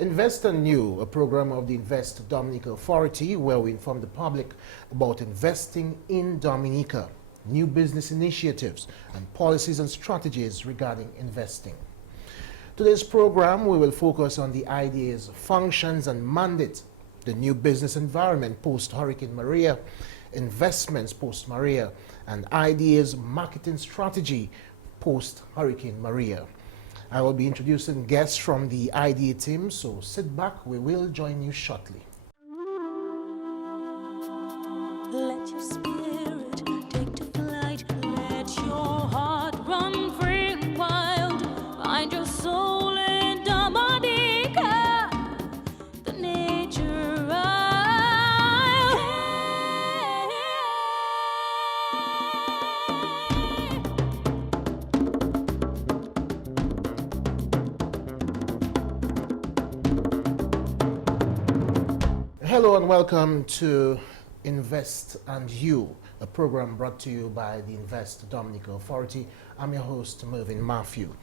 Investor New, a program of the Invest Dominica Authority where we inform the public about investing in Dominica, new business initiatives, and policies and strategies regarding investing. Today's program, we will focus on the ideas, functions, and mandate, the new business environment post-Hurricane Maria, investments post-Maria, and ideas marketing strategy post-Hurricane Maria. I will be introducing guests from the IDA team, so sit back, we will join you shortly. Let your spirit take to flight, let your heart run free and wild, find your soul in Dominica, the nature Hello and welcome to Invest and You, a program brought to you by the Invest Dominica Authority. I'm your host, Mervin Matthew.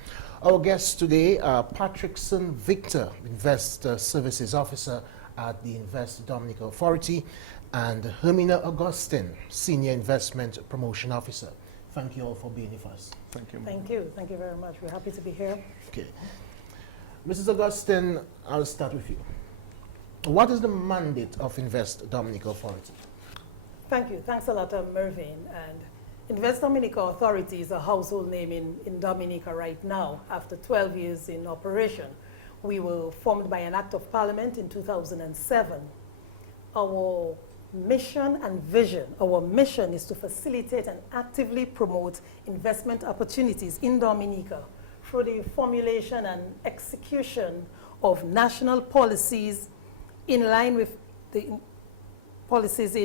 Our guests today are Patrickson Victor, Investor Services Officer at the Invest Dominica Authority, and Hermina Augustine, Senior Investment Promotion Officer. Thank you all for being with us. Thank you. Thank you. Thank you very much. We're happy to be here. Okay. Mrs. Augustine, I'll start with you. What is the mandate of Invest Dominica Authority? Thank you. Thanks a lot, Mervin. And Invest Dominica Authority is a household name in Dominica right now. After 12 years in operation, we were formed by an act of parliament in 2007. Our mission and vision, our mission is to facilitate and actively promote investment opportunities in Dominica through the formulation and execution of national policies in line with the policies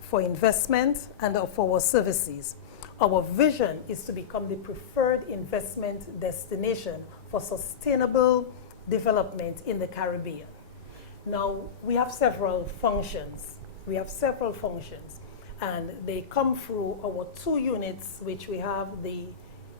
for investment and for our services. Our vision is to become the preferred investment destination for sustainable development in the Caribbean. Now, we have several functions. And they come through our two units, which we have the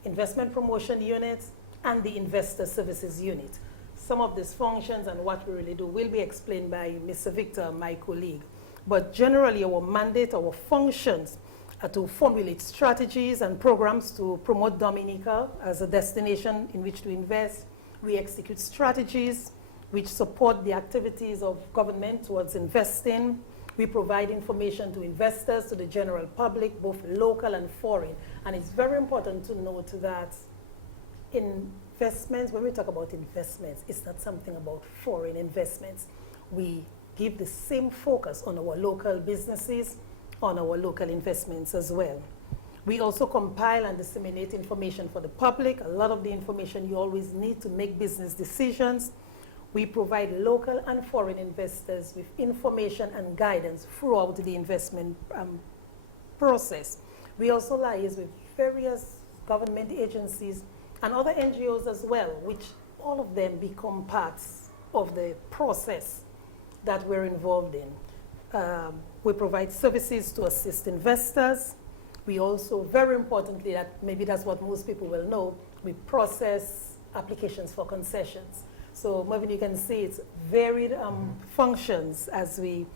Investment Promotion Unit and the Investor Services Unit. Some of these functions and what we really do will be explained by Mr. Victor, my colleague. But generally, our mandate, our functions are to formulate strategies and programs to promote Dominica as a destination in which to invest. We execute strategies which support the activities of government towards investing. We provide information to investors, to the general public, both local and foreign. And it's very important to note that investments, when we talk about investments, it's not something about foreign investments. We give the same focus on our local businesses, on our local investments as well. We also compile and disseminate information for the public, a lot of the information you always need to make business decisions. We provide local and foreign investors with information and guidance throughout the investment process. We also liaise with various government agencies and other NGOs as well, which all of them become parts of the process that we're involved in. We provide services to assist investors. We also, very importantly, that maybe that's what most people will know, we process applications for concessions. So Mervin, you can see it's varied functions as we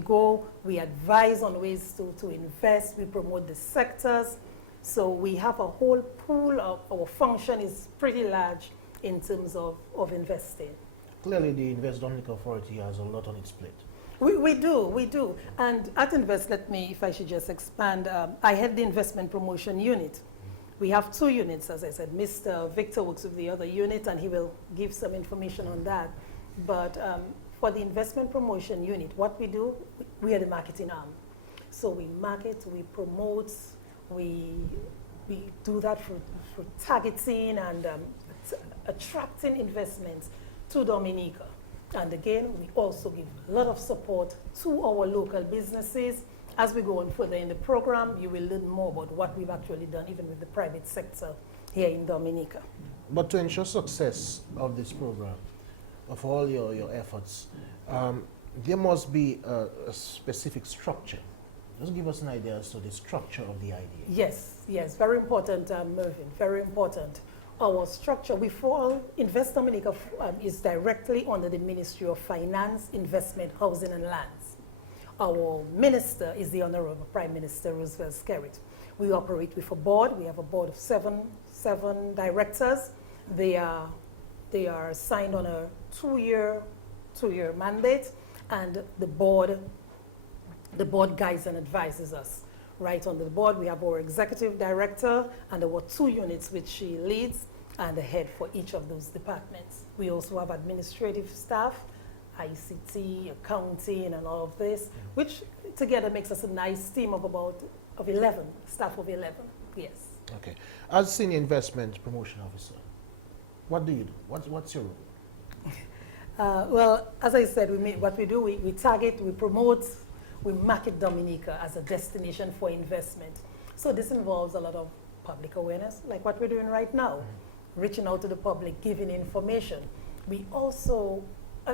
go. We advise on ways to invest. We promote the sectors. So we have a whole pool of our function is pretty large in terms of investing. Clearly, the Invest Dominica Authority has a lot on its plate. We do. And at Invest, if I should just expand, I head the Investment Promotion Unit. We have two units, as I said. Mr. Victor works with the other unit, and he will give some information on that. But for the Investment Promotion Unit, what we do, we are the marketing arm. So we market, we promote, we do that through targeting and attracting investments to Dominica. And again, we also give a lot of support to our local businesses. As we go on further in the program, you will learn more about what we've actually done, even with the private sector here in Dominica. But to ensure success of this program, of all your efforts, there must be a specific structure. Just give us an idea as to the structure of the idea. Yes, very important, Mervin, very important. Our structure, we fall, Invest Dominica is directly under the Ministry of Finance, Investment, Housing and Lands. Our minister is the Honorable Prime Minister Roosevelt Skerrit. We operate with a board. We have a board of seven directors. They are signed on a two-year mandate, and the board guides and advises us. Right under the board, we have our executive director and our 2 units which she leads, and a head for each of those departments. We also have administrative staff, ICT, accounting, and all of this, which together makes us a nice team of 11, staff of 11, yes. Okay. As Senior Investment Promotion Officer, what do you do? What's your role? Well, as I said, what we do, we target, we promote, we market Dominica as a destination for investment. So this involves a lot of public awareness, like what we're doing right now, reaching out to the public, giving information. We also,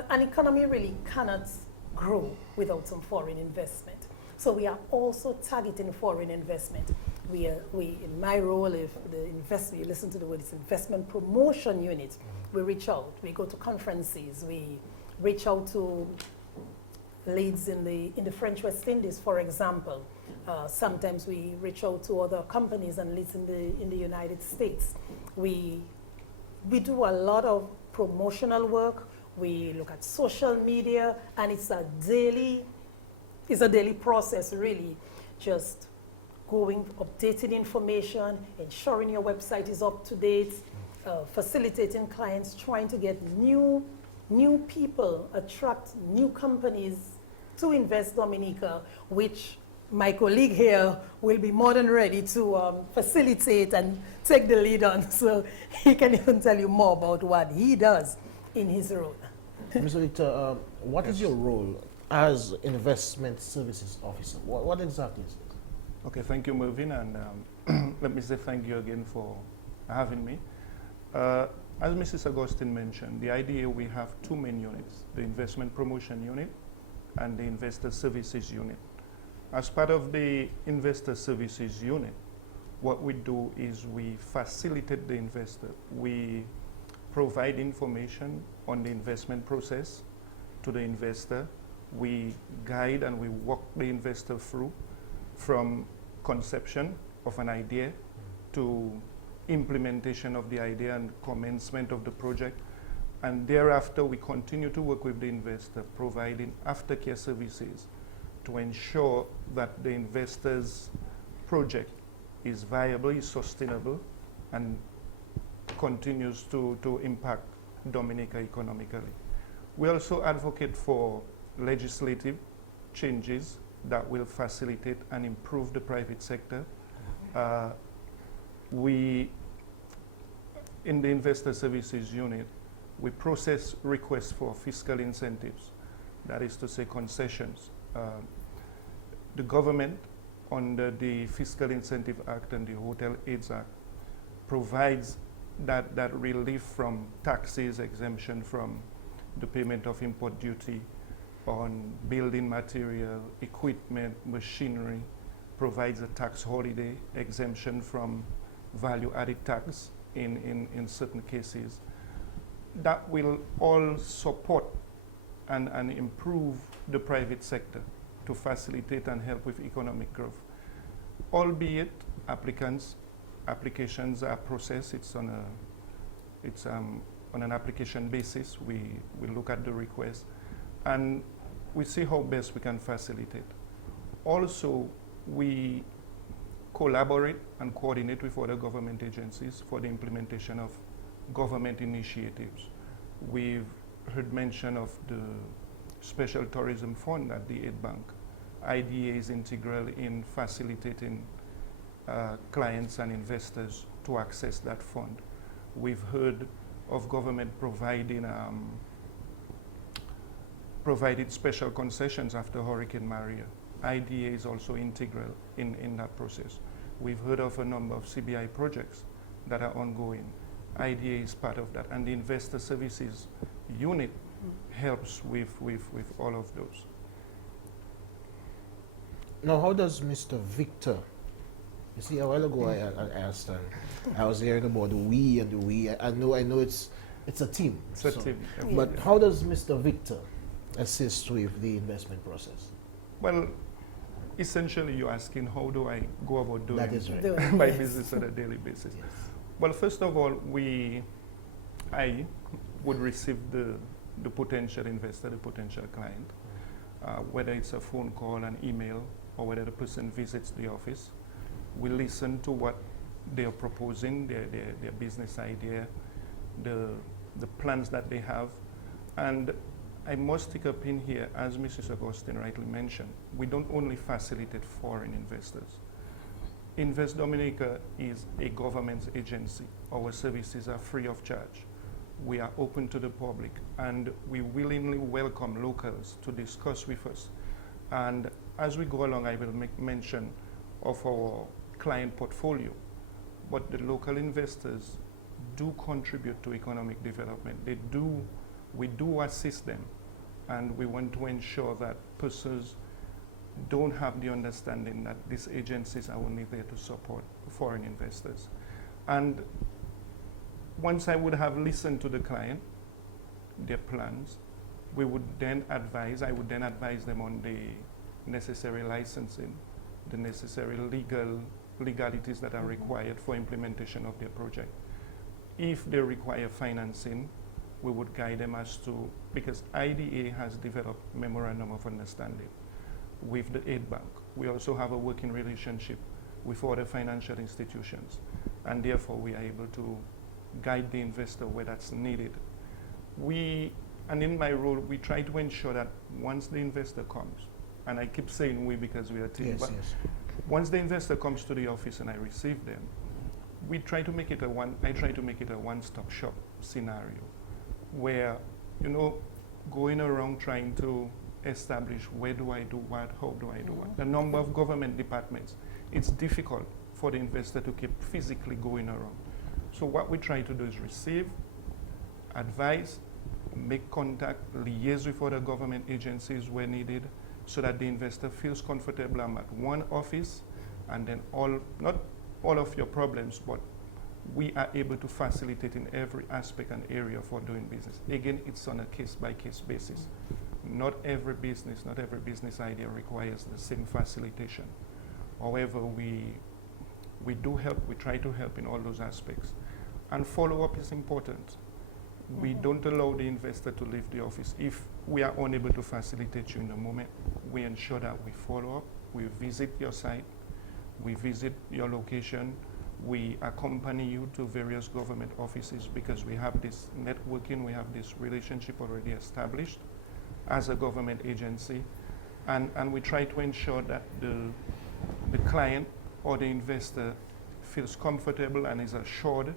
an economy really cannot grow without some foreign investment. So we are also targeting foreign investment. We in my role, if you listen to the word, it's investment promotion unit. We reach out, we go to conferences, we reach out to leads in the French West Indies, for example. Sometimes we reach out to other companies and leads in the United States. We do a lot of promotional work. We look at social media, and it's a daily process, really. Just going, updating information, ensuring your website is up to date, facilitating clients, trying to get new people, attract new companies to Invest Dominica, which my colleague here will be more than ready to facilitate and take the lead on, so he can even tell you more about what he does in his role. Mr. Victor, what is your role as Investment Services Officer? What exactly is it? Okay, thank you, Mervin, and let me say thank you again for having me. As Mrs. Augustine mentioned, the IDA, we have 2 main units, the Investment Promotion Unit and the Investor Services Unit. As part of the Investor Services Unit, what we do is we facilitate the investor. We provide information on the investment process to the investor. We guide and we walk the investor through from conception of an idea to implementation of the idea and commencement of the project. And thereafter, we continue to work with the investor, providing aftercare services to ensure that the investor's project is viable, is sustainable, and continues to impact Dominica economically. We also advocate for legislative changes that will facilitate and improve the private sector. We, in the Investor Services Unit, we process requests for fiscal incentives, that is to say concessions. The government, under the Fiscal Incentive Act and the Hotel Aids Act, provides that relief from taxes, exemption from the payment of import duty on building material, equipment, machinery, provides a tax holiday, exemption from value-added tax in certain cases. That will all support and improve the private sector to facilitate and help with economic growth. Albeit applications are processed, it's on an application basis. We look at the request and we see how best we can facilitate. Also, we collaborate and coordinate with other government agencies for the implementation of government initiatives. We've heard mention of the Special Tourism Fund at the Aid Bank. IDA is integral in facilitating clients and investors to access that fund. We've heard of government provided special concessions after Hurricane Maria. IDA is also integral in that process. We've heard of a number of CBI projects that are ongoing. IDA is part of that, and the Investor Services Unit helps with all of those. Now, how does Mr. Victor You see, a while ago I asked, I was hearing about the we and the we. I know it's a team. It's a So- team. But how does Mr. Victor assist with the investment process? Well, essentially you're asking how do I go about doing That is right. Doing- my yes. business on a daily basis. Yes. Well, first of all, I would receive the potential investor, the potential client, whether it's a phone call, an email, or whether the person visits the office. We listen to what they are proposing, their business idea, the plans that they have. And I must take up in here, as Mrs. Augustine rightly mentioned, we don't only facilitate foreign investors. Invest Dominica is a government agency. Our services are free of charge. We are open to the public, and we willingly welcome locals to discuss with us. And as we go along, I will make mention of our client portfolio. But the local investors do contribute to economic development. We do assist them, and we want to ensure that persons don't have the understanding that these agencies are only there to support foreign investors. And once I would have listened to the client, their plans, I would then advise them on the necessary licensing, the necessary legalities that are required for implementation of their project. If they require financing, we would guide them as to, because IDA has developed memorandum of understanding with the aid bank. We also have a working relationship with other financial institutions, and therefore we are able to guide the investor where that's needed. And in my role, we try to ensure that once the investor comes, and I keep saying we because we are a team, Yes, but yes. once the investor comes to the office and I receive them, I try to make it a one-stop shop scenario where, going around trying to establish where do I do what, how do I do what. The number of government departments, it's difficult for the investor to keep physically going around. So what we try to do is receive, advise, make contact, liaise with other government agencies where needed, so that the investor feels comfortable. I'm at one office, and then not all of your problems, but we are able to facilitate in every aspect and area for doing business. Again, it's on a case-by-case basis. Not every business idea requires the same facilitation. However, we do help, we try to help in all those aspects. And follow-up is important. We don't allow the investor to leave the office. If we are unable to facilitate you in the moment, we ensure that we follow up, we visit your site, we visit your location, we accompany you to various government offices, because we have this networking, we have this relationship already established as a government agency, and we try to ensure that the client or the investor feels comfortable and is assured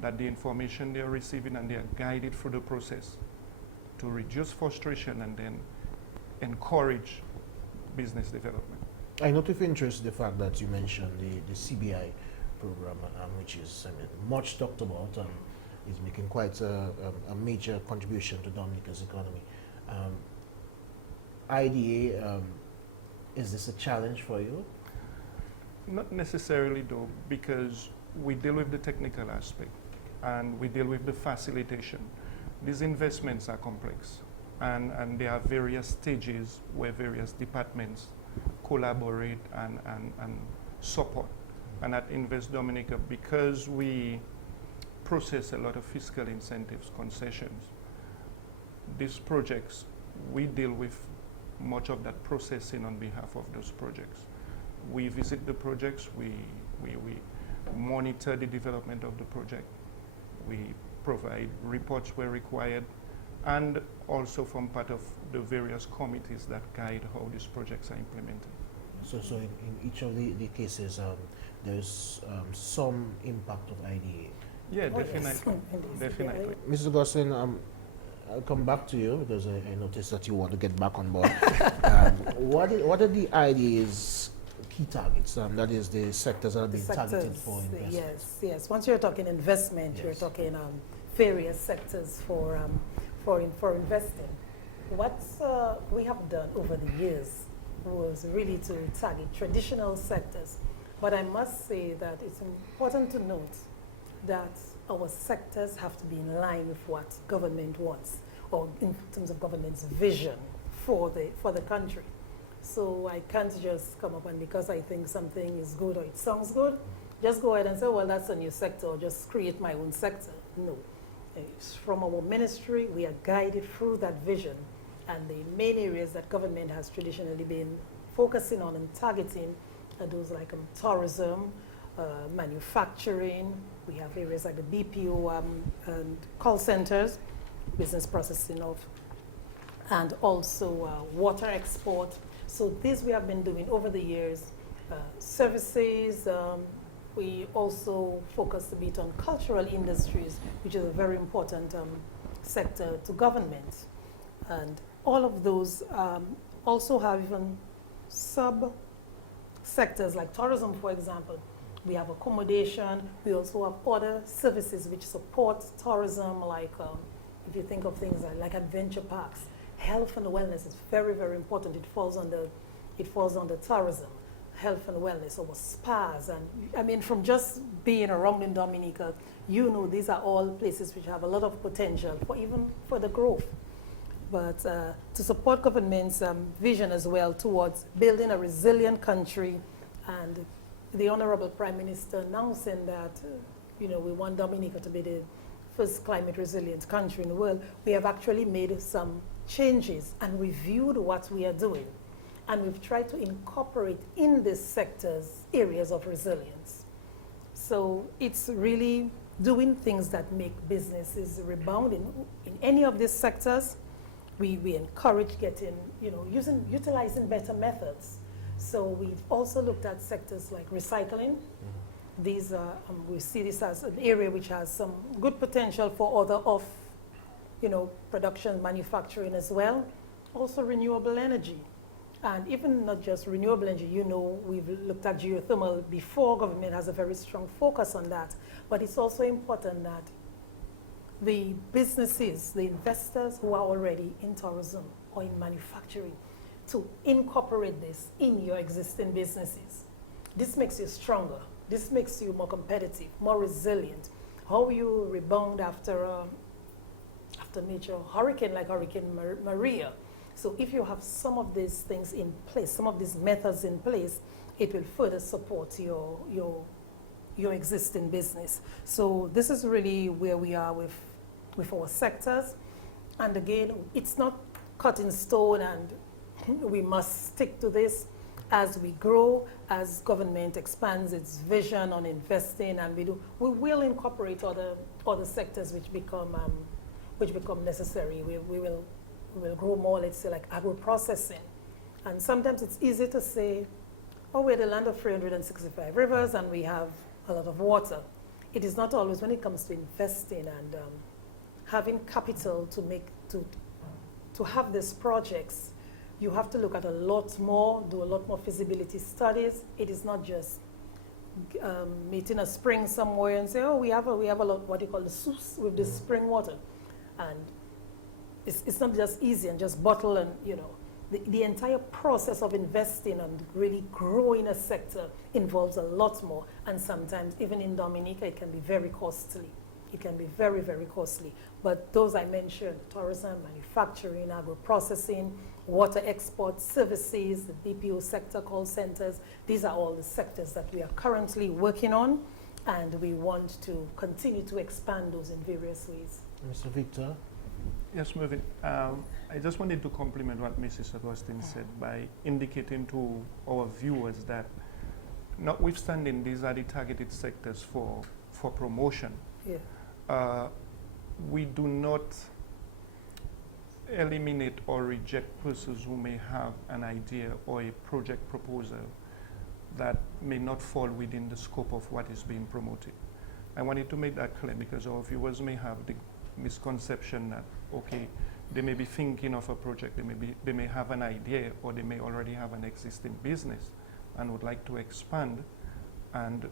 that the information they are receiving and they are guided through the process to reduce frustration and then encourage business development. I note with interest the fact that you mentioned the CBI program, which is much talked about and is making quite a major contribution to Dominica's economy. IDA, is this a challenge for you? Not necessarily though, because we deal with the technical aspect and we deal with the facilitation. These investments are complex, and there are various stages where various departments collaborate and support. And at Invest Dominica, because we process a lot of fiscal incentives, concessions, these projects, we deal with much of that processing on behalf of those projects. We visit the projects, we monitor the development of the project, we provide reports where required, and also form part of the various committees that guide how these projects are implemented. So in each of the cases, there's some impact of IDA. Yeah, Oh, yes. definitely. Definitely. Mrs. Augustine, I'll come back to you because I noticed that you want to get back on board. What are the IDA's key targets? That is the sectors that have been targeted for investment. Yes. Once you're talking investment, you're Yes. talking various sectors for investing. What we have done over the years was really to target traditional sectors But I must say that it's important to note that our sectors have to be in line with what government wants, or in terms of government's vision for the country. So I can't just come up and because I think something is good or it sounds good, just go ahead and say, well, that's a new sector, or just create my own sector. No. It's from our ministry, we are guided through that vision, and the main areas that government has traditionally been focusing on and targeting are those like tourism, manufacturing. We have areas like the BPO and call centers, business processing of, and also water export. So this we have been doing over the years. Services, we also focus a bit on cultural industries, which is a very important sector to government. And all of those also have even sub-sectors like tourism, for example. We have accommodation. We also have other services which support tourism, like if you think of things like adventure parks. Health and wellness is very, very important. It falls under tourism, health and wellness, or spas. And I mean, from just being around in Dominica, you know these are all places which have a lot of potential for even further growth. But to support government's vision as well towards building a resilient country, and the Honorable Prime Minister announcing that we want Dominica to be the first climate resilient country in the world, we have actually made some changes and reviewed what we are doing. And we've tried to incorporate in this sector's areas of resilience. So it's really doing things that make businesses rebound in any of these sectors. We encourage getting, utilizing better methods. So we've also looked at sectors like recycling. These are, we see this as an area which has some good potential for other production, manufacturing as well. Also renewable energy. And even not just renewable energy, we've looked at geothermal before. Government has a very strong focus on that. But it's also important that the businesses, the investors who are already in tourism or in manufacturing, to incorporate this in your existing businesses. This makes you stronger. This makes you more competitive, more resilient. How you rebound after major hurricane like Hurricane Maria. So if you have some of these things in place, some of these methods in place, it will further support your existing business. So this is really where we are with our sectors. And again, it's not cut in stone and we must stick to this. As we grow, as government expands its vision on investing, and we will incorporate other sectors which become necessary. We will grow more, let's say, like agro-processing. And sometimes it's easy to say, oh, we're the land of 365 rivers and we have a lot of water. It is not always when it comes to investing and having capital to have these projects. You have to look at a lot more, do a lot more feasibility studies. It is not just meeting a spring somewhere and say, oh, we have a lot, what you call the soups with the spring water. And it's not just easy and just bottle and, the entire process of investing and really growing a sector involves a lot more. And sometimes, even in Dominica, it can be very costly. It can be very, very costly. But those I mentioned, tourism, manufacturing, agro-processing, water export, services, the BPO sector, call centers, these are all the sectors that we are currently working on, and we want to continue to expand those in various ways. Mr. Victor? Yes, Mervin. I just wanted to compliment what Mrs. Augustine said by indicating to our viewers that notwithstanding these are the targeted sectors for promotion, Yeah. We do not eliminate or reject persons who may have an idea or a project proposal that may not fall within the scope of what is being promoted. I wanted to make that clear because our viewers may have the misconception that, okay, they may be thinking of a project, they may have an idea, or they may already have an existing business and would like to expand, and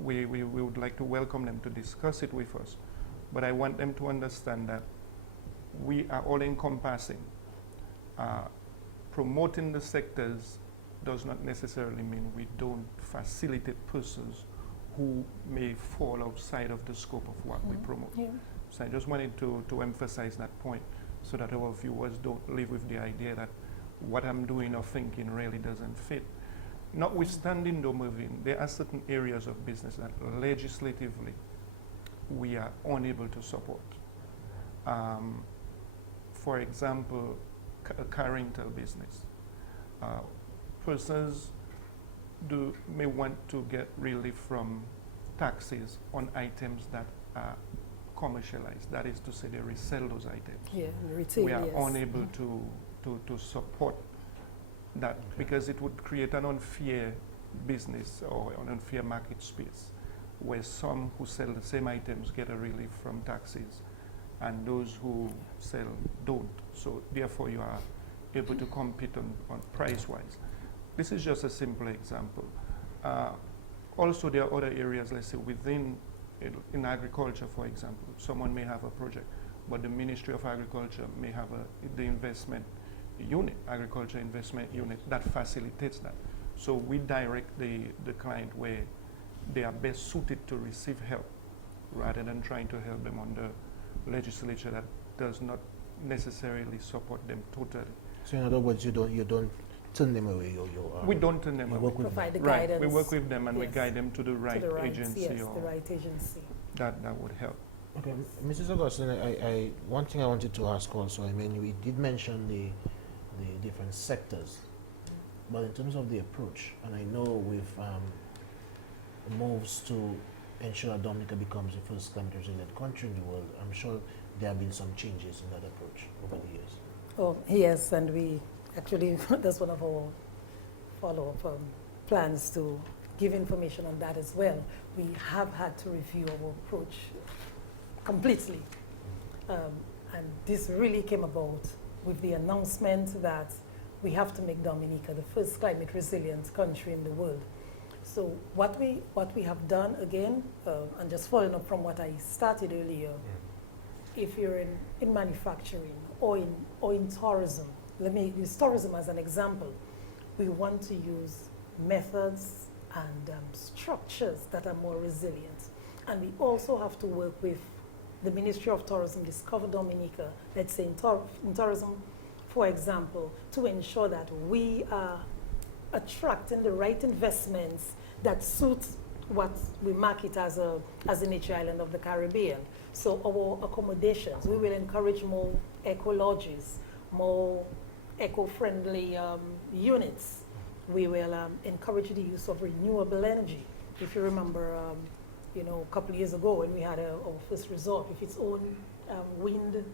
we would like to welcome them to discuss it with us. But I want them to understand that we are all encompassing, promoting the sectors does not necessarily mean we don't facilitate persons who may fall outside of the scope of what we promote. Yeah. So I just wanted to emphasize that point so that our viewers don't live with the idea that what I'm doing or thinking really doesn't fit. Notwithstanding though, Mervin, there are certain areas of business that legislatively we are unable to support. For example, a car rental business. Persons may want to get relief from taxes on items that are commercialized. That is to say, they resell those items. Yeah, retail, We are yes. unable to support that because it would create an unfair business or an unfair market space where some who sell the same items get a relief from taxes and those who sell don't. So therefore you are able to compete on price-wise. This is just a simple example. Also there are other areas, let's say within in agriculture, for example, someone may have a project, but the Ministry of Agriculture may have the investment unit, agriculture investment unit, that facilitates that. So we direct the client where they are best suited to receive help rather than trying to help them on the legislature that does not necessarily support them totally. So in other words, you don't turn them away. We don't turn them you away. work with them. Provide the Right, guidance. we work with them and we Yes. guide them to the right to the right, agency yes, or the right agency. that would help. Okay, Mrs. Augustine, one thing I wanted to ask also, I mean, we did mention the different sectors, but in terms of the approach, and I know with moves to ensure that Dominica becomes the first climate resilient country in the world, I'm sure there have been some changes in that approach over the years. Oh, yes, and we actually, that's one of our follow-up plans to give information on that as well. We have had to review our approach completely. And this really came about with the announcement that we have to make Dominica the first climate resilient country in the world. So what we have done again, and just following up from what I started earlier, if you're in manufacturing or in tourism, let me use tourism as an example. We want to use methods and structures that are more resilient. And we also have to work with the Ministry of Tourism, Discover Dominica, let's say in tourism, for example, to ensure that we are attracting the right investments that suit what we market as a nature island of the Caribbean. So our accommodations, we will encourage more eco lodges, more eco-friendly units. We will encourage the use of renewable energy. If you remember, a couple of years ago when we had our first resort with its own wind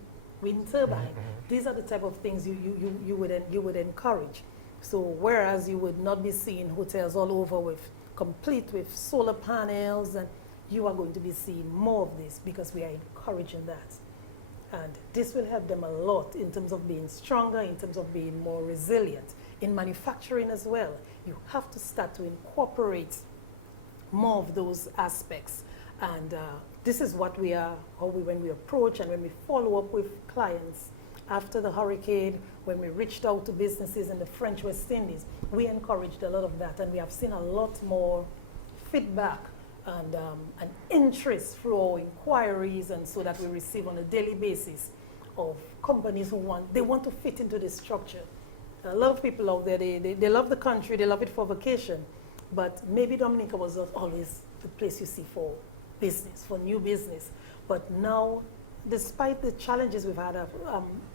turbine, these are the type of things you would encourage. So whereas you would not be seeing hotels all over complete with solar panels, and you are going to be seeing more of this because we are encouraging that. And this will help them a lot in terms of being stronger, in terms of being more resilient. In manufacturing as well, you have to start to incorporate more of those aspects. And this is what when we approach and when we follow up with clients after the hurricane, when we reached out to businesses in the French West Indies, we encouraged a lot of that, and we have seen a lot more feedback and interest through our inquiries, and so that we receive on a daily basis of companies who want to fit into this structure. A lot of people out there, they love the country, they love it for vacation, but maybe Dominica was not always the place you see for business, for new business. But now, despite the challenges we've had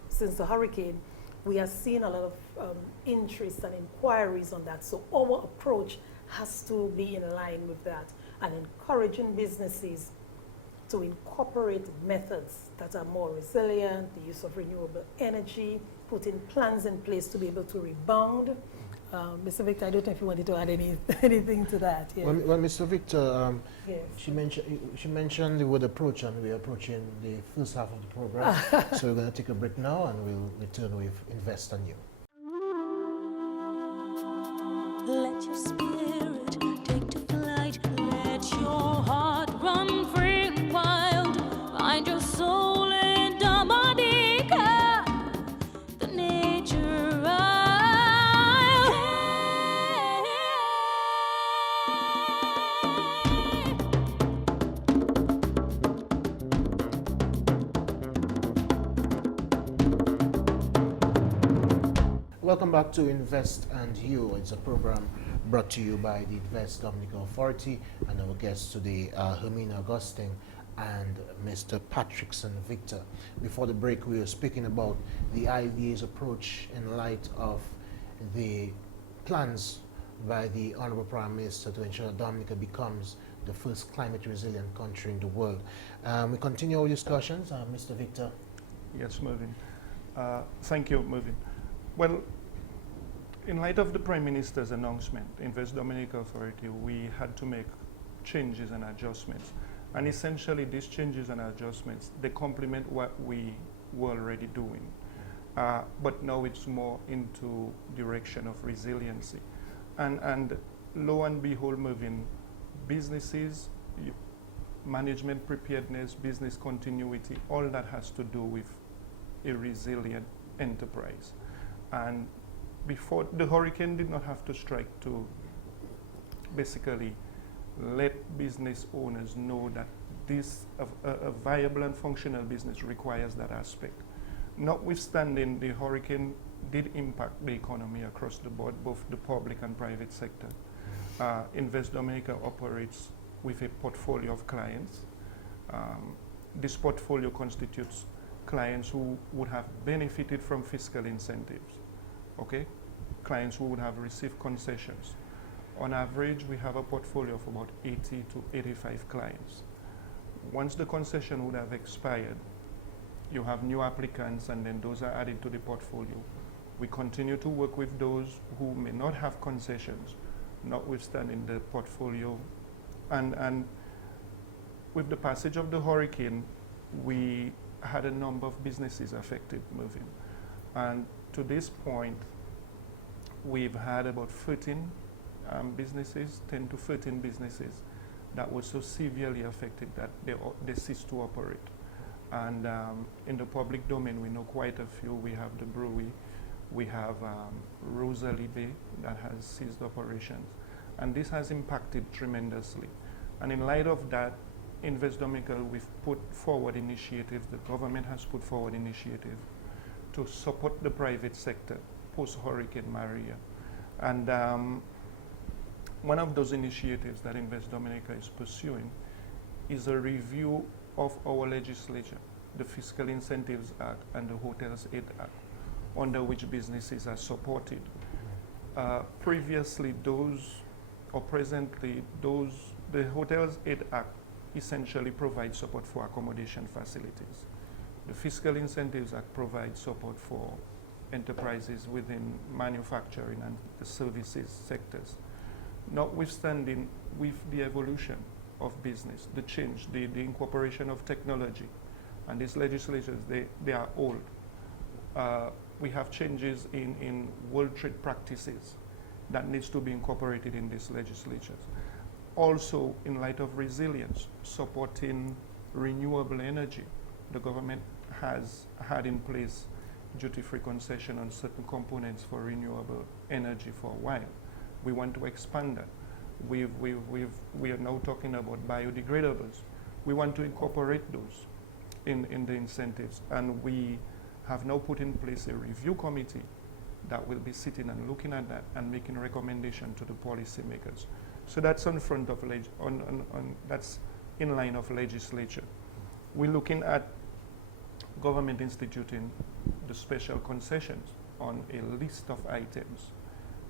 since the hurricane, we are seeing a lot of interest and inquiries on that. So our approach has to be in line with that, and encouraging businesses to incorporate methods that are more resilient, the use of renewable energy, putting plans in place to be able to rebound. Mr. Victor, I don't know if you wanted to add anything to that. Yeah. Well, Mr. Victor, Yes. she mentioned the word approach, and we're approaching the first half of the program. So we're going to take a break now, and we'll return with Invest on You. Let your spirit take to flight. Let your heart run free and wild. Find your soul in Dominica, the nature isle. Welcome back to Invest and You. It's a program brought to you by the Invest Dominica Authority, and our guests today are Hermina Augustine and Mr. Patrickson Victor. Before the break, we were speaking about the IDA's approach in light of the plans by the Honorable Prime Minister to ensure that Dominica becomes the first climate resilient country in the world. We continue our discussions. Mr. Victor. Yes, Mervin. Thank you, Mervin. Well, in light of the Prime Minister's announcement, Invest Dominica Authority, we had to make changes and adjustments. And essentially, these changes and adjustments, they complement what we were already doing. But now it's more into direction of resiliency. And lo and behold, Mervin, businesses, management preparedness, business continuity, all that has to do with a resilient enterprise. And before, the hurricane did not have to strike to basically let business owners know that this, a viable and functional business requires that aspect. Notwithstanding, the hurricane did impact the economy across the board, both the public and private sector. Invest Dominica operates with a portfolio of clients. This portfolio constitutes clients who would have benefited from fiscal incentives, okay? Clients who would have received concessions. On average, we have a portfolio of about 80 to 85 clients. Once the concession would have expired, you have new applicants, and then those are added to the portfolio. We continue to work with those who may not have concessions, notwithstanding the portfolio. And with the passage of the hurricane, we had a number of businesses affected, Mervin. And to this point, we've had about 13 businesses, 10 to 13 businesses that were so severely affected that they ceased to operate. And in the public domain, we know quite a few. We have the brewery, we have Rosalie Bay that has ceased operations. And this has impacted tremendously. And in light of that, Invest Dominica, we've put forward initiatives, the government has put forward initiatives to support the private sector post-Hurricane Maria. And one of those initiatives that Invest Dominica is pursuing is a review of our legislature, the Fiscal Incentives Act and the Hotels Aid Act, under which businesses are supported. Previously, presently, the Hotels Aid Act essentially provides support for accommodation facilities. The Fiscal Incentives Act provides support for enterprises within manufacturing and the services sectors. Notwithstanding, with the evolution of business, the change, the incorporation of technology, and these legislatures, they are old. We have changes in World Trade practices that needs to be incorporated in these legislatures. Also, in light of resilience, supporting renewable energy, the government has had in place duty-free concession on certain components for renewable energy for a while. We want to expand that. We are now talking about biodegradables. We want to incorporate those in the incentives, and we have now put in place a review committee that will be sitting and looking at that and making recommendation to the policymakers. So that's on front of that's in line of legislature. We're looking at government instituting the special concessions on a list of items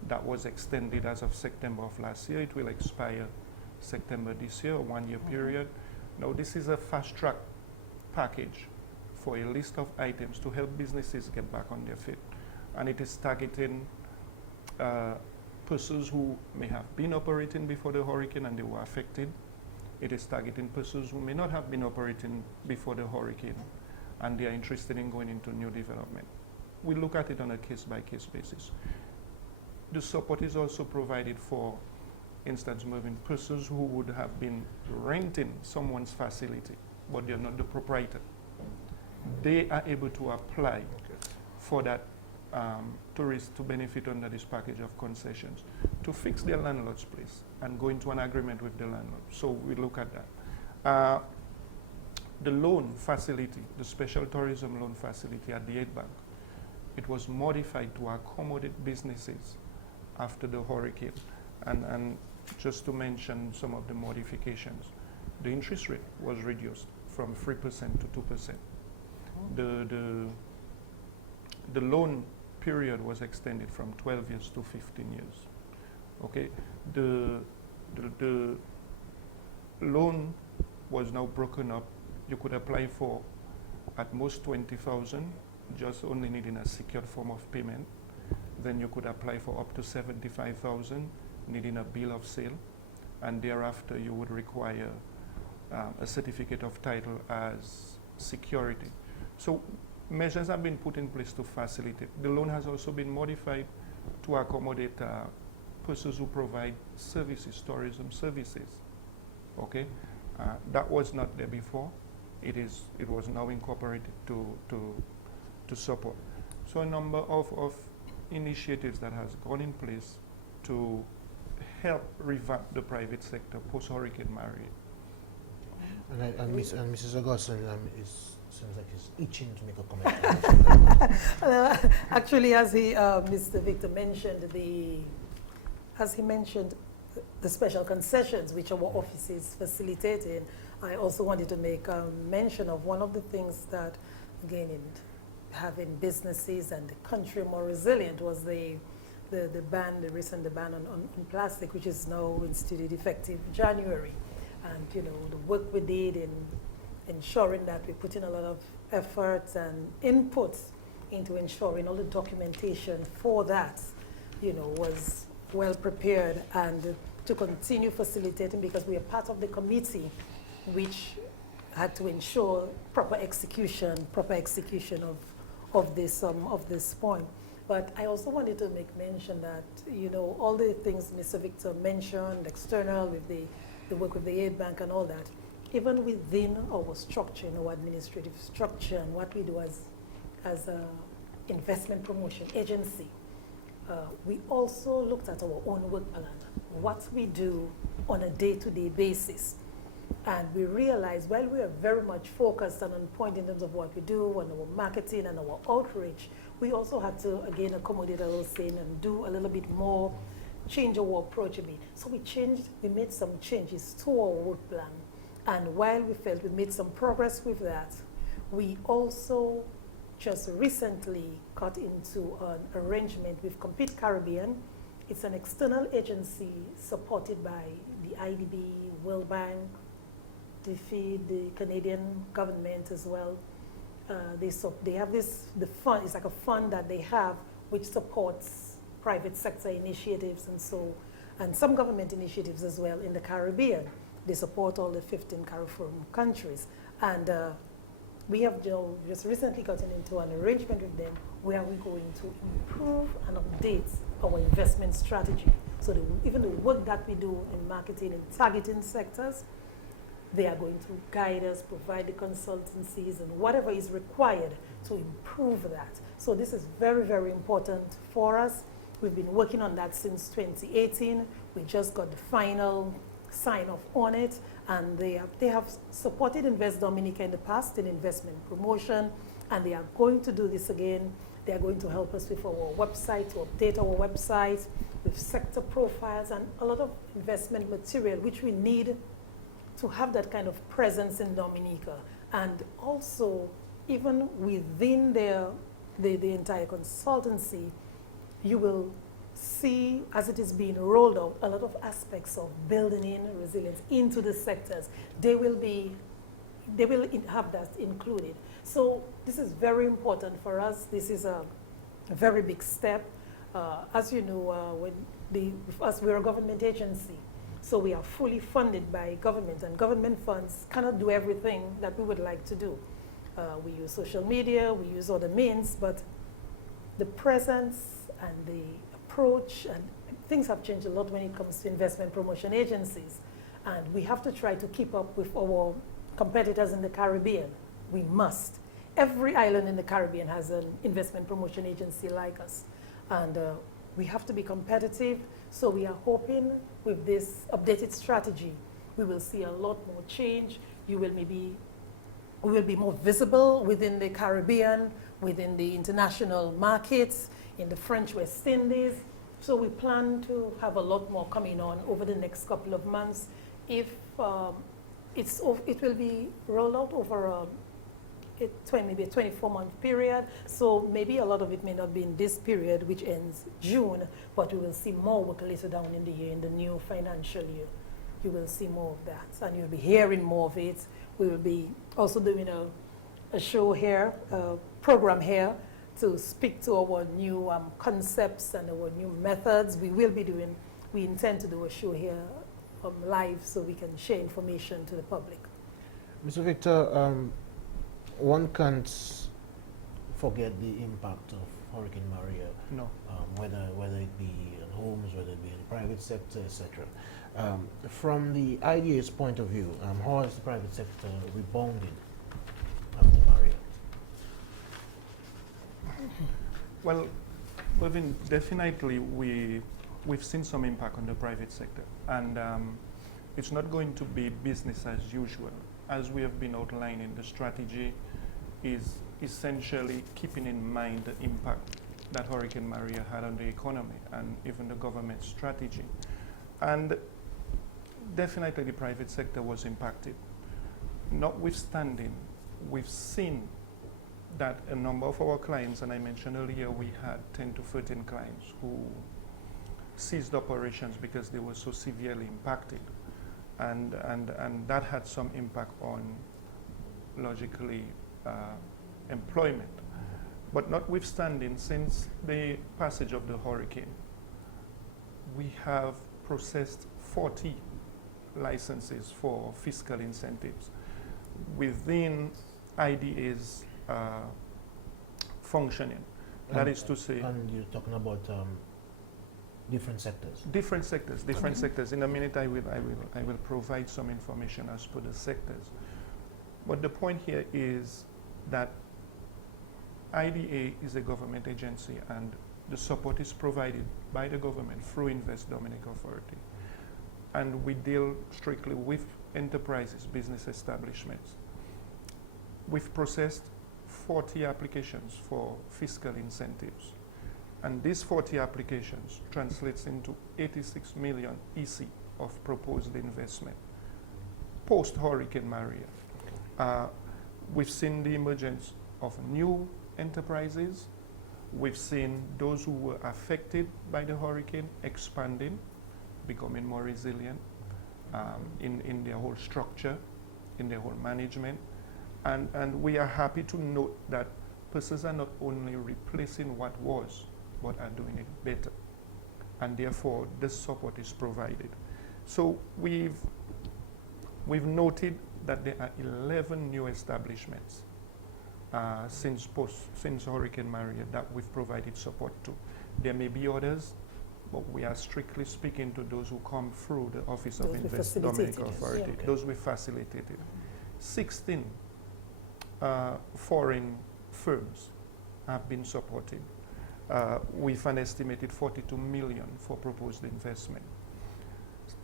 that was extended as of September of last year. It will expire September this year, a one-year period. Now, this is a fast-track package for a list of items to help businesses get back on their feet. And it is targeting persons who may have been operating before the hurricane and they were affected. It is targeting persons who may not have been operating before the hurricane and they are interested in going into new development. We look at it on a case-by-case basis. The support is also provided for instance, Mervin, persons who would have been renting someone's facility, but they're not the proprietor. They are able to apply for that tourists to benefit under this package of concessions to fix their landlord's place and go into an agreement with the landlord. So we look at that. The loan facility, the special tourism loan facility at the Aid Bank, it was modified to accommodate businesses after the hurricane. And just to mention some of the modifications, the interest rate was reduced from 3% to 2%. The loan period was extended from 12 years to 15 years. Okay, the loan was now broken up. You could apply for at most 20,000, just only needing a secured form of payment. Then you could apply for up to 75,000, needing a bill of sale, and thereafter you would require a certificate of title as security. So measures have been put in place to facilitate. The loan has also been modified to accommodate persons who provide services, tourism services. Okay, that was not there before. It was now incorporated to support. So a number of initiatives that has gone in place to help revamp the private sector post-Hurricane Maria. And Mrs. Augustine seems like she's itching to make a comment. Actually, as Mr. Victor mentioned, the special concessions which our office is facilitating, I also wanted to make mention of one of the things that, again, in having businesses and the country more resilient was the recent ban on plastic, which is now instituted effective January. And the work we did in ensuring that we put in a lot of efforts and inputs into ensuring all the documentation for that, was well prepared, and to continue facilitating, because we are part of the committee which had to ensure proper execution of this point. But I also wanted to make mention that all the things Mr. Victor mentioned, external with the work with the aid bank and all that, even within our structure, our administrative structure, and what we do as a investment promotion agency, we also looked at our own work plan, what we do on a day-to-day basis. And we realized while we are very much focused and on point in terms of what we do, on our marketing and our outreach, we also had to, again, accommodate a little saying and do a little bit more, change our approach a bit. So we made some changes to our work plan. And while we felt we made some progress with that, we also just recently got into an arrangement with Compete Caribbean. It's an external agency supported by the IDB, World Bank, the Canadian government as well. They have the fund, it's like a fund that they have which supports private sector initiatives and some government initiatives as well in the Caribbean. They support all the 15 CARIFORUM countries. And we have just recently gotten into an arrangement with them where we're going to improve and update our investment strategy. So even the work that we do in marketing and targeting sectors, they are going to guide us, provide the consultancies and whatever is required to improve that. So this is very, very important for us. We've been working on that since 2018. We just got the final sign-off on it, and they have supported Invest Dominica in the past in investment promotion, and they are going to do this again. They are going to help us with our website, to update our website with sector profiles and a lot of investment material which we need to have that kind of presence in Dominica. And also, even within the entire consultancy, you will see, as it is being rolled out, a lot of aspects of building in resilience into the sectors. They will have that included. So this is very important for us. This is a very big step. As you know, with us, we're a government agency. So we are fully funded by government, and government funds cannot do everything that we would like to do. We use social media, we use other means, but the presence and the approach and things have changed a lot when it comes to investment promotion agencies. And we have to try to keep up with our competitors in the Caribbean. We must. Every island in the Caribbean has an investment promotion agency like us. And we have to be competitive. So we are hoping with this updated strategy, we will see a lot more change. We will be more visible within the Caribbean. within the international markets, in the French West Indies. So we plan to have a lot more coming on over the next couple of months. If it will be rolled out over maybe a 24-month period, so maybe a lot of it may not be in this period, which ends June, but we will see more work later down in the year, in the new financial year. You will see more of that, and you'll be hearing more of it. We will be also doing a show here, a program here, to speak to our new concepts and our new methods. We intend to do a show here live so we can share information to the public. Mr. Victor, one can't forget the impact of Hurricane Maria. No. Whether it be in homes, whether it be in the private sector, etc. From the IDA's point of view, how has the private sector rebounded after Maria? Well, definitely we've seen some impact on the private sector, and it's not going to be business as usual. As we have been outlining, the strategy is essentially keeping in mind the impact that Hurricane Maria had on the economy and even the government strategy. And definitely the private sector was impacted. Notwithstanding, we've seen that a number of our clients, and I mentioned earlier we had 10 to 13 clients who ceased operations because they were so severely impacted. And that had some impact on, logically, employment. But notwithstanding, since the passage of the hurricane, we have processed 40 licenses for fiscal incentives within IDA's functioning. That is to say... And you're talking about different sectors? Different sectors. In a minute, I will provide some information as per the sectors. But the point here is that IDA is a government agency, and the support is provided by the government through Invest Dominica Authority. And we deal strictly with enterprises, business establishments. We've processed 40 applications for fiscal incentives. And these 40 applications translates into 86 million EC of proposed investment post-Hurricane Maria. We've seen the emergence of new enterprises. We've seen those who were affected by the hurricane expanding, becoming more resilient in their whole structure, in their whole management. And we are happy to note that persons are not only replacing what was, but are doing it better. And therefore, this support is provided. So we've noted that there are 11 new establishments since Hurricane Maria that we've provided support to. There may be others, but we are strictly speaking to those who come through the Office of Invest Dominica Authority. Yeah, okay. Those we facilitated. 16 foreign firms have been supported with an estimated 42 million for proposed investment.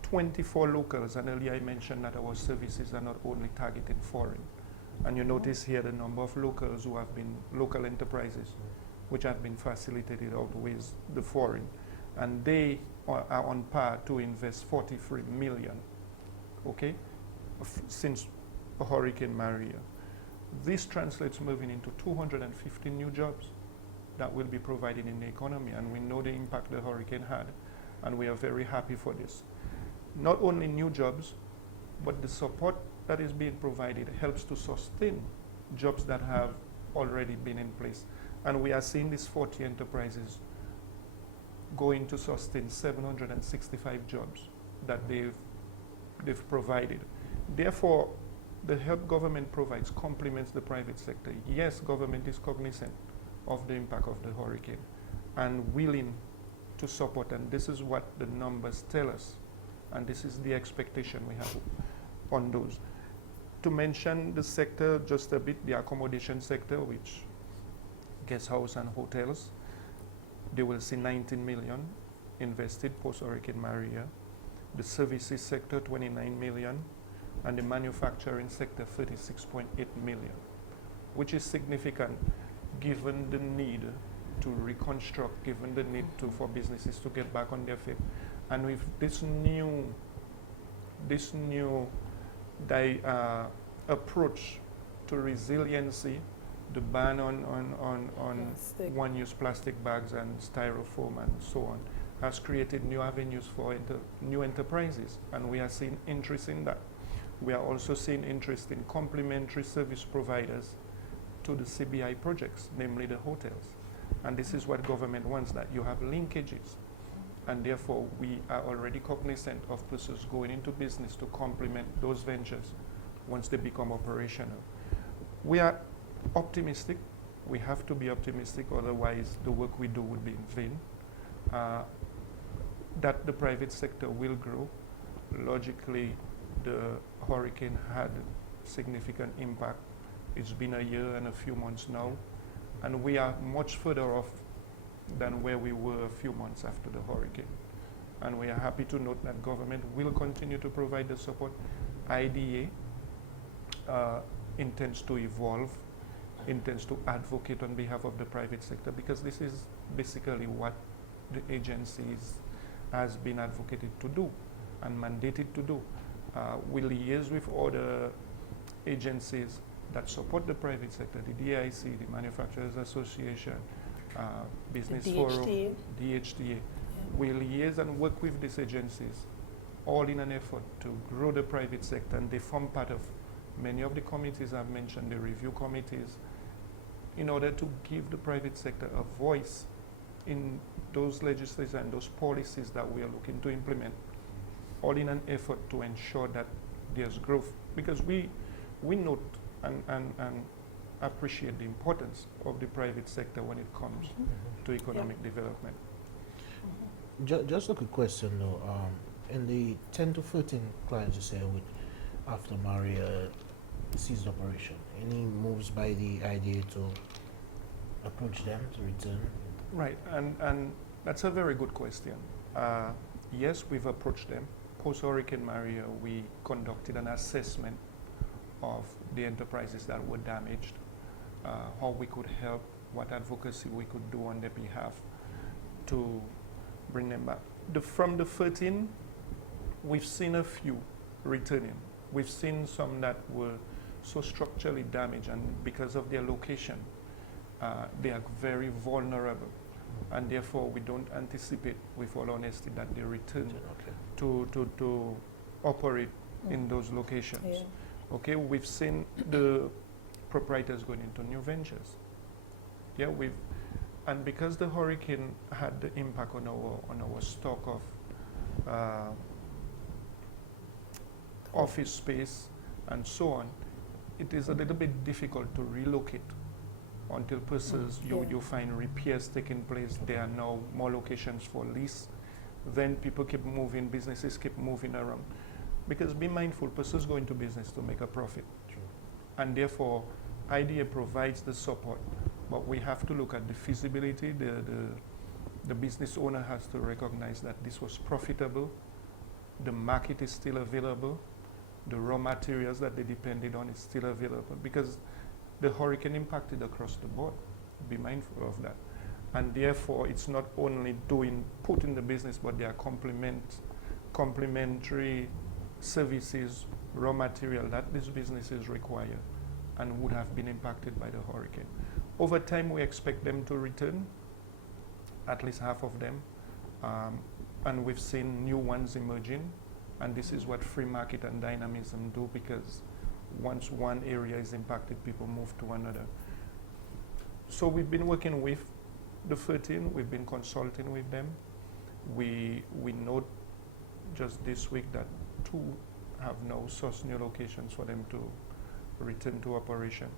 24 locals, and earlier I mentioned that our services are not only targeting foreign. And you notice here the number of locals who have been, local enterprises, which have been facilitated outweighs the foreign. And they are on par to invest 43 million, okay, since Hurricane Maria. This translates moving into 250 new jobs that will be provided in the economy, and we know the impact the hurricane had, and we are very happy for this. Not only new jobs, but the support that is being provided helps to sustain jobs that have already been in place. And we are seeing these 40 enterprises going to sustain 765 jobs that they've provided. Therefore, the help government provides complements the private sector. Yes, government is cognizant of the impact of the hurricane and willing to support, and this is what the numbers tell us, and this is the expectation we have on those. To mention the sector just a bit, the accommodation sector, which guest house and hotels, they will see 19 million invested post-Hurricane Maria. The services sector, 29 million, and the manufacturing sector, 36.8 million, which is significant. given the need to reconstruct, given the need for businesses to get back on their feet. And with this new approach to resiliency, the ban on Plastic. one-use plastic bags and styrofoam and so on has created new avenues for new enterprises, and we are seeing interest in that. We are also seeing interest in complementary service providers to the CBI projects, namely the hotels. And this is what government wants, that you have linkages. And therefore, we are already cognizant of persons going into business to complement those ventures once they become operational. We are optimistic. We have to be optimistic, otherwise the work we do would be in vain. That the private sector will grow. Logically, the hurricane had significant impact. It's been a year and a few months now, and we are much further off than where we were a few months after the hurricane. And we are happy to note that government will continue to provide the support. IDA intends to evolve, intends to advocate on behalf of the private sector, because this is basically what the agencies has been advocated to do and mandated to do. We liaise with other agencies that support the private sector, the DIC, the Manufacturers Association, Business The Forum, DHTA. DHTA. We liaise and work with these agencies, all in an effort to grow the private sector, and they form part of many of the committees I've mentioned, the review committees, in order to give the private sector a voice in those legislation and those policies that we are looking to implement, all in an effort to ensure that there's growth. Because we note and appreciate the importance of the private sector when it comes to economic development. Just a quick question though. In the 10 to 13 clients you say with after Maria ceased operation, any moves by the IDA to approach them to return? Right, and that's a very good question. Yes, we've approached them. Post-Hurricane Maria, we conducted an assessment of the enterprises that were damaged, how we could help, what advocacy we could do on their behalf to bring them back. From the 13, we've seen a few returning. We've seen some that were so structurally damaged, and because of their location, they are very vulnerable, and therefore we don't anticipate, with all honesty, that they return to operate in those locations. Yeah. Okay, we've seen the proprietors going into new ventures. Yeah, and because the hurricane had the impact on our stock of office space and so on, it is a little bit difficult to relocate until persons you find repairs taking place. There are now more locations for lease. Then people keep moving, businesses keep moving around. Because be mindful, persons go into business to make a profit. True. And therefore, IDA provides the support, but we have to look at the feasibility. The business owner has to recognize that this was profitable, the market is still available, the raw materials that they depended on is still available, because the hurricane impacted across the board. Be mindful of that. And therefore, it's not only putting the business, but there are complementary services, raw material that these businesses require and would have been impacted by the hurricane. Over time, we expect them to return, at least half of them, and we've seen new ones emerging, and this is what free market and dynamism do, because once one area is impacted, people move to another. So we've been working with the 13, we've been consulting with them. We note just this week that 2 have now sourced new locations for them to return to operation.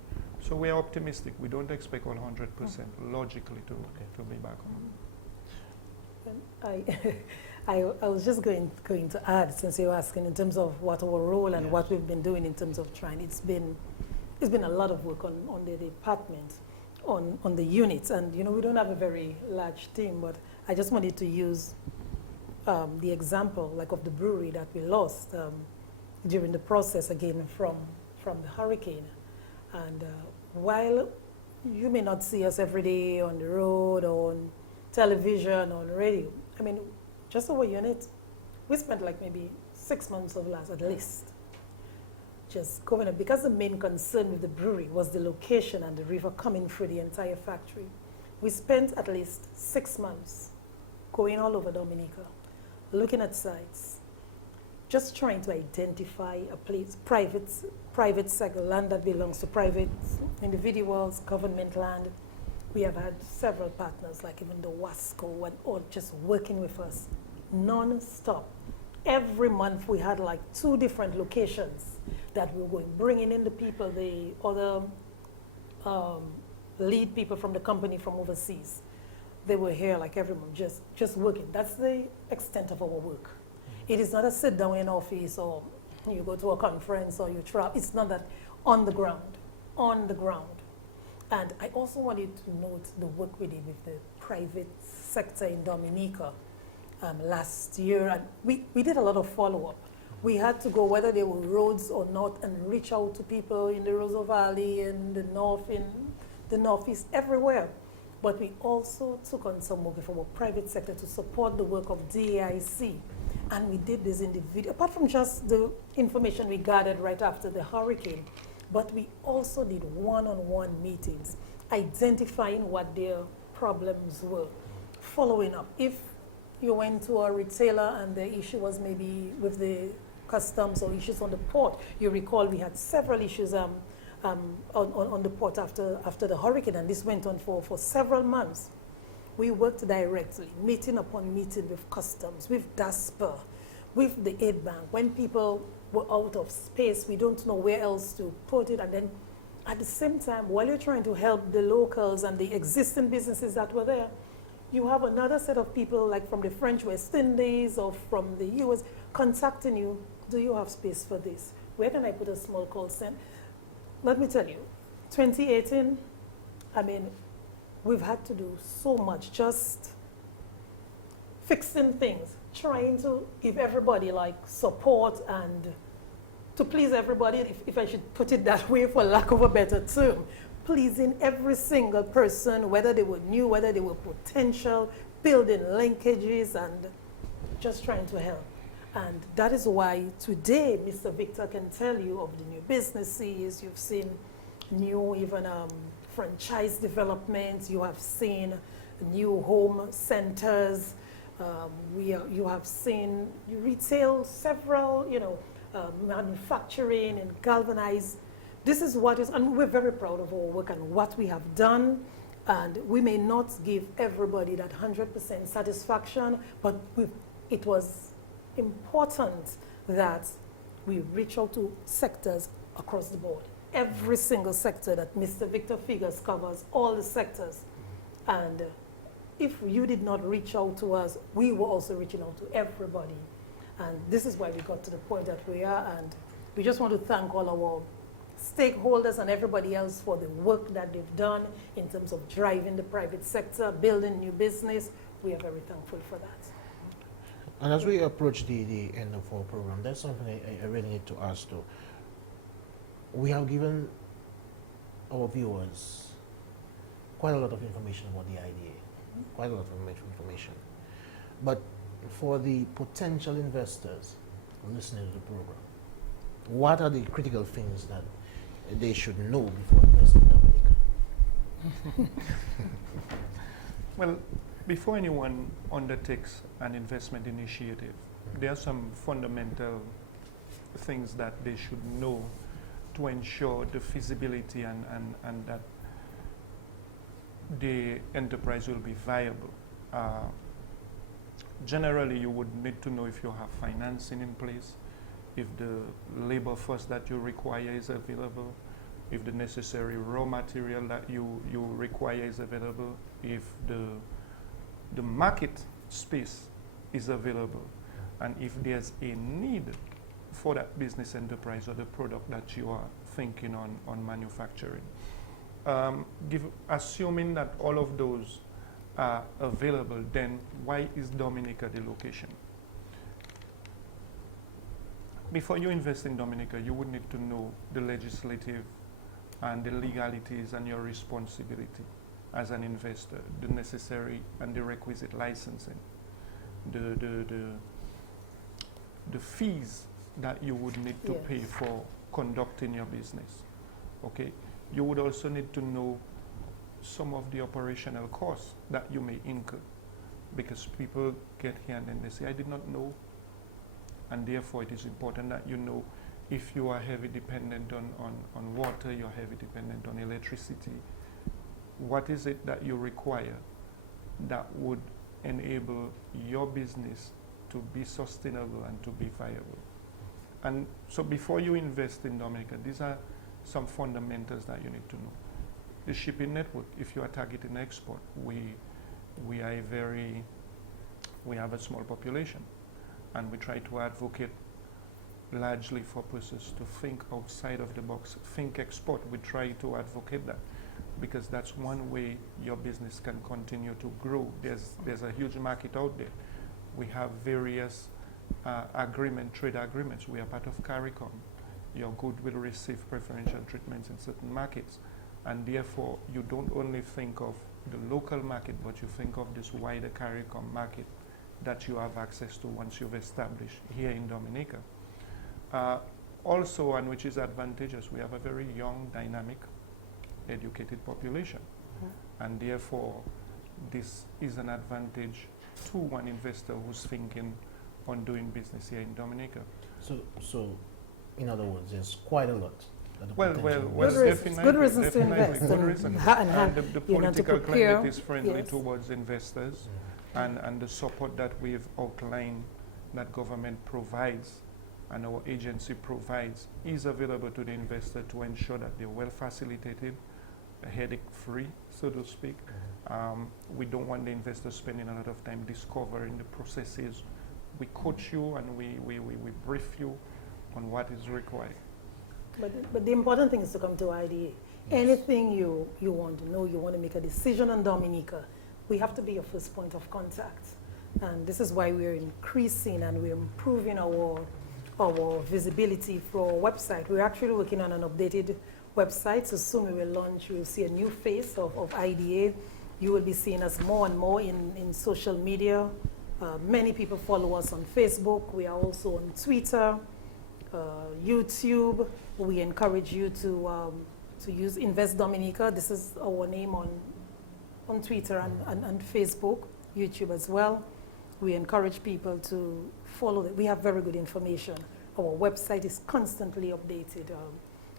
So we are optimistic. We don't expect 100% logically to be back on. I was just going to add, since you were asking in terms of what our role and Yes. what we've been doing in terms of trying. It's been a lot of work on the department, on the units, and we don't have a very large team, but I just wanted to use the example like of the brewery that we lost during the process again from the hurricane. And while you may not see us every day on the road or on television or on radio. I mean, just our unit, we spent like maybe 6 months of last at least. Just going up, because the main concern with the brewery was the location and the river coming through the entire factory. We spent at least 6 months going all over Dominica, looking at sites, just trying to identify a place, private sector land that belongs to private individuals, government land. We have had several partners, like even the WASCO, and all just working with us non-stop. Every month we had like 2 different locations that we were going, bringing in the people, the other lead people from the company from overseas. They were here like every month, just working. That's the extent of our work. It is not a sit down in office or you go to a conference or you travel. It's not that. On the ground, on the ground. And I also wanted to note the work we did with the private sector in Dominica last year. And we did a lot of follow-up. We had to go, whether they were roads or not, and reach out to people in the Roseau Valley, in the north, in the northeast, everywhere. But we also took on some work from our private sector to support the work of DAIC. And we did this individually, apart from just the information we gathered right after the hurricane, but we also did one-on-one meetings, identifying what their problems were, following up. If you went to a retailer and the issue was maybe with the customs or issues on the port, you recall we had several issues on the port after the hurricane, and this went on for several months. We worked directly, meeting upon meeting with customs, with DASPER, with the aid bank. When people were out of space, we don't know where else to put it. And then at the same time, while you're trying to help the locals and the existing businesses that were there, you have another set of people like from the French West Indies or from the US contacting you. Do you have space for this? Where can I put a small call center? Let me tell you, 2018, I mean, we've had to do so much, just fixing things, trying to give everybody like support and to please everybody, if I should put it that way for lack of a better term, pleasing every single person, whether they were new, whether they were potential, building linkages and just trying to help. And that is why today Mr. Victor can tell you of the new businesses. You've seen new even franchise developments. You have seen new home centers. You have seen retail, several, manufacturing and galvanized. This is what is, and we're very proud of our work and what we have done. And we may not give everybody that 100% satisfaction, but it was important that we reach out to sectors across the board. Every single sector that Mr. Victor Figures covers, all the sectors. And if you did not reach out to us, we were also reaching out to everybody. And this is why we got to the point that we are. And we just want to thank all our stakeholders and everybody else for the work that they've done in terms of driving the private sector, building new business. We are very thankful for that. And as we approach the end of our program, there's something I really need to ask too. We have given our viewers quite a lot of information about the idea, quite a lot of information. But for the potential investors listening to the program, what are the critical things that they should know before investing in Dominica? Well, before anyone undertakes an investment initiative, there are some fundamental things that they should know to ensure the feasibility and that the enterprise will be viable. Generally, you would need to know if you have financing in place, if the labor force that you require is available, if the necessary raw material that you require is available, if the market space is available, and if there's a need for that business enterprise or the product that you are thinking on manufacturing. Assuming that all of those are available, then why is Dominica the location? Before you invest in Dominica, you would need to know the legislative and the legalities and your responsibility as an investor, the necessary and the requisite licensing, the fees that you would need to pay for conducting your business. Okay, you would also need to know some of the operational costs that you may incur, because people get here and then they say, I did not know, and therefore it is important that you know if you are heavy dependent on water, you're heavy dependent on electricity, what is it that you require that would enable your business to be sustainable and to be viable. And so before you invest in Dominica, these are some fundamentals that you need to know. The shipping network, if you are targeting export, we have a small population, and we try to advocate largely for persons to think outside of the box, think export. We try to advocate that, because that's one way your business can continue to grow. There's a huge market out there. We have various trade agreements. We are part of CARICOM. Your good will receive preferential treatments in certain markets. And therefore, you don't only think of the local market, but you think of this wider CARICOM market that you have access to once you've established here in Dominica. Also, and which is advantageous, we have a very young, dynamic, educated population. And therefore, this is an advantage to one investor who's thinking on doing business here in Dominica. So in other words, there's quite a lot. Well, definitely. Good reasons to invest. Good reason. And the political climate is friendly towards investors, and the support that we've outlined that government provides and our agency provides is available to the investor to ensure that they're well facilitated, headache-free, so to speak. We don't want the investor spending a lot of time discovering the processes. We coach you and we brief you on what is required. But the important thing is to come to IDA. Anything you want to know, you want to make a decision on Dominica, we have to be your first point of contact. And this is why we're increasing and we're improving our visibility for our website. We're actually working on an updated website, so soon we will launch. You will see a new face of IDA. You will be seeing us more and more in social media. Many people follow us on Facebook. We are also on Twitter, YouTube. We encourage you to use Invest Dominica. This is our name on Twitter and Facebook, YouTube as well. We encourage people to follow it. We have very good information. Our website is constantly updated.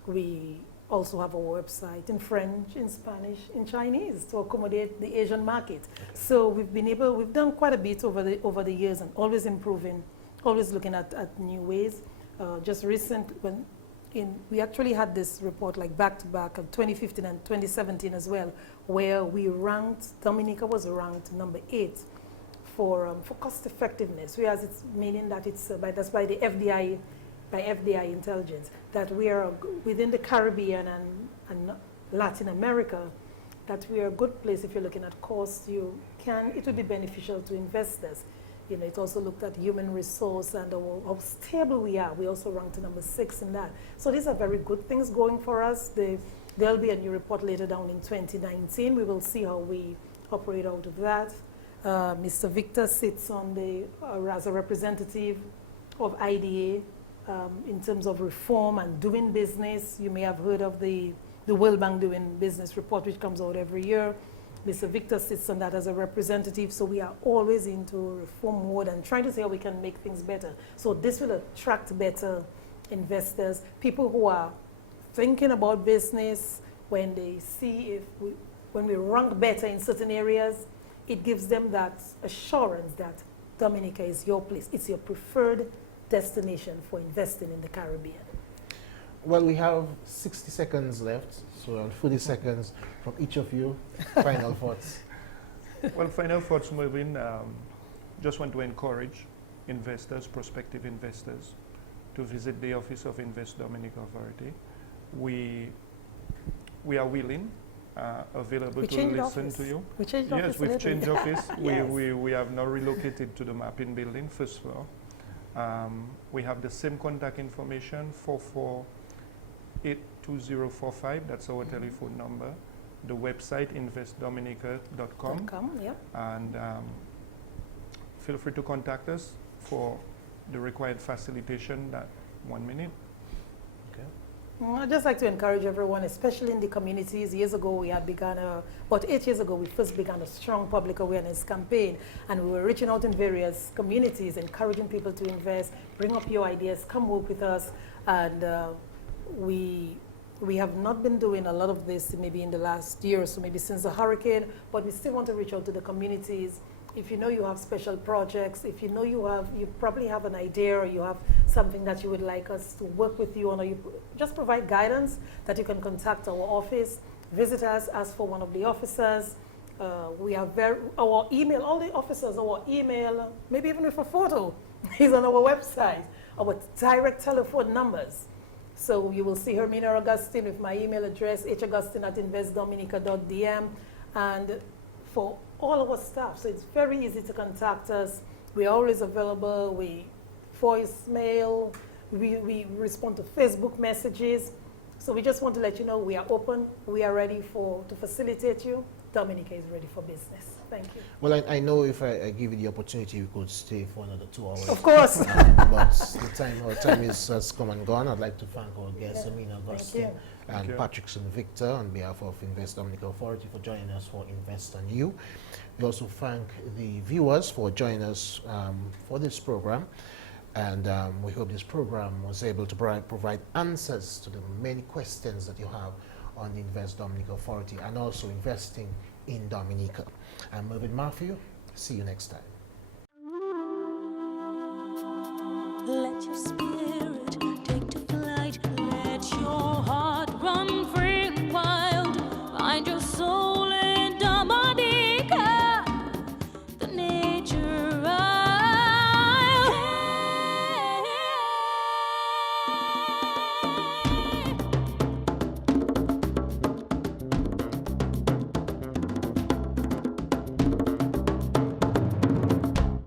We also have our website in French, in Spanish, in Chinese to accommodate the Asian market. So we've done quite a bit over the years, and always improving, always looking at new ways. Just recent, we actually had this report like back to back of 2015 and 2017 as well, where Dominica was ranked number 8 for cost effectiveness, whereas it's meaning that that's by the FDI, by FDI intelligence, that we are within the Caribbean and Latin America, that we are a good place if you're looking at cost. It would be beneficial to investors. You know, it also looked at human resource and how stable we are. We also ranked number 6 in that. So these are very good things going for us. There'll be a new report later down in 2019. We will see how we operate out of that. Mr. Victor sits on as a representative of IDA in terms of reform and doing business. You may have heard of the World Bank Doing Business report, which comes out every year. Mr. Victor sits on that as a representative, so we are always into reform mode and trying to see how we can make things better. So this will attract better investors, people who are thinking about business. When they see when we rank better in certain areas, it gives them that assurance that Dominica is your place. It's your preferred destination for investing in the Caribbean. Well, we have 60 seconds left, so around 40 seconds from each of you. Final thoughts. Well, final thoughts, Mervin. Just want to encourage investors, prospective investors, to visit the Office of Invest Dominica Authority. We are willing, available to listen to you. We changed yes, office. we've changed office. Yes. We have now relocated to the mapping building, first floor. We have the same contact information, 448 2045. That's our telephone number. The website, investdominica.com. Yeah. And feel free to contact us for the required facilitation, that 1 minute. I'd just like to encourage everyone, especially in the communities. Years ago, we had begun about 8 years ago, we first began a strong public awareness campaign, and we were reaching out in various communities, encouraging people to invest, bring up your ideas, come work with us. And we have not been doing a lot of this maybe in the last year or so, maybe since the hurricane, but we still want to reach out to the communities. If you know you have special projects, if you know you probably have an idea, or you have something that you would like us to work with you on, or you just provide guidance, that you can contact our office, visit us, ask for one of the officers. We have our email, all the officers, our email, maybe even with a photo, is on our website, our direct telephone numbers. So you will see Hermina or Augustine with my email address, haugustine@investdominica.dm, and for all our staff. So it's very easy to contact us. We're always available. We voicemail. We respond to Facebook messages. So we just want to let you know we are open. We are ready to facilitate you. Dominica is ready for business. Thank you. Well, I know if I give you the opportunity, we could stay for another 2 hours. Of course. But our time has come and gone. I'd like to thank our guests, Hermina, Augustine, and Patrickson Victor, on behalf of Invest Dominica Authority, for joining us for Invest on You. We also thank the viewers for joining us for this program. And we hope this program was able to provide answers to the many questions that you have on the Invest Dominica Authority and also investing in Dominica. I'm Mervin Matthew. See you next time.